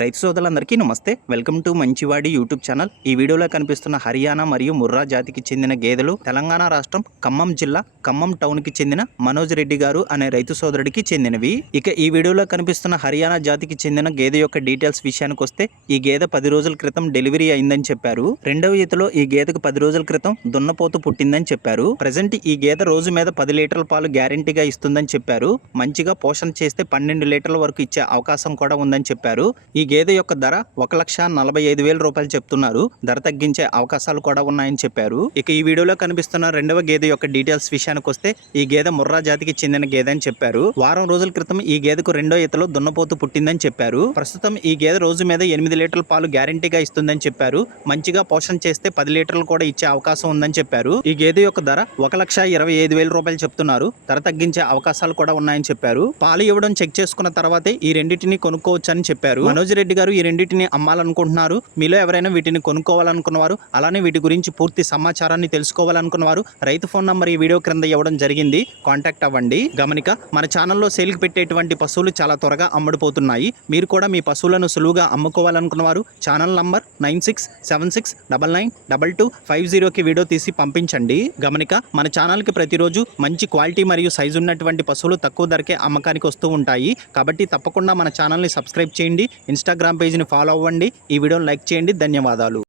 రైతు సోదరులందరికీ నమస్తే. వెల్కమ్ టు మంచివాడి యూట్యూబ్ ఛానల్. ఈ వీడియోలో కనిపిస్తున్న హర్యానా మరియు ముర్రా జాతికి చెందిన గేదెలు తెలంగాణ రాష్ట్రం ఖమ్మం జిల్లా ఖమ్మం టౌన్కి చెందిన మనోజ్ రెడ్డి గారు అనే రైతు సోదరుడికి చెందినవి. ఇక ఈ వీడియోలో కనిపిస్తున్న హర్యానా జాతికి చెందిన గేదె యొక్క డీటెయిల్స్ విషయానికి వస్తే ఈ గేదె 10 రోజుల క్రితం డెలివరీ అయిందని చెప్పారు. రెండవ ఈతలో ఈ గేదెకు 10 రోజుల క్రితం దున్నపోతు పుట్టిందని చెప్పారు. ప్రజెంట్ ఈ గేదె రోజు మీద 10 లీటర్ల పాలు గ్యారెంటీగా ఇస్తుందని చెప్పారు. మంచిగా పోషణ చేస్తే 12 లీటర్ల వరకు ఇచ్చే అవకాశం కూడా ఉందని చెప్పారు. ఈ గేదె యొక్క ధర 1,45,000 రూపాయలు చెప్తున్నారు. ధర తగ్గించే అవకాశాలు కూడా ఉన్నాయని చెప్పారు. ఇక ఈ వీడియోలో కనిపిస్తున్న రెండవ గేదె యొక్క డీటెయిల్స్ విషయానికి వస్తే ఈ గేదె ముర్రా జాతికి చెందిన గేదె అని చెప్పారు. వారం రోజుల క్రితం ఈ గేదెకు రెండో ఈతలో దున్నపోతు పుట్టిందని చెప్పారు. ప్రస్తుతం ఈ గేదె రోజు మీద 8 లీటర్ల పాలు గ్యారెంటీగా ఇస్తుందని చెప్పారు. మంచిగా పోషణ చేస్తే 10 లీటర్లు కూడా ఇచ్చే అవకాశం ఉందని చెప్పారు. ఈ గేదె యొక్క ధర 1,25,000 రూపాయలు చెప్తున్నారు. ధర తగ్గించే అవకాశాలు కూడా ఉన్నాయని చెప్పారు. పాలు ఇవ్వడం చెక్ చేసుకున్న తర్వాతే ఈ రెండింటిని కొనుక్కోవచ్చని చెప్పారు. మనోజ్ రెడ్డి గారు ఈ రెండింటిని అమ్మాలనుకుంటున్నారు. మీలో ఎవరైనా వీటిని కొనుక్కోవాలనుకున్నవారు, అలానే వీటి గురించి పూర్తి సమాచారాన్ని తెలుసుకోవాలనుకున్నవారు రైతు ఫోన్ నంబర్ ఈ వీడియో క్రింద ఇవ్వడం జరిగింది. కాంటాక్ట్ అవ్వండి. గమనిక, మన ఛానల్లో సేల్కి పెట్టేటువంటి పశువులు చాలా త్వరగా అమ్ముడుపోతున్నాయి. మీరు కూడా మీ పశువులను సులువుగా అమ్ముకోవాలనుకున్నవారు ఛానల్ నంబర్ 9676992250కి వీడియో తీసి పంపించండి. గమనిక, మన ఛానల్కి ప్రతిరోజు మంచి క్వాలిటీ మరియు సైజు ఉన్నటువంటి పశువులు తక్కువ ధరకే అమ్మకానికి వస్తూ ఉంటాయి. కాబట్టి తప్పకుండా మన ఛానల్ని సబ్స్క్రైబ్ చేయండి. ఇన్స్టాగ్రామ్ పేజ్ని ఫాలో అవ్వండి. ఈ వీడియోని లైక్ చేయండి. ధన్యవాదాలు.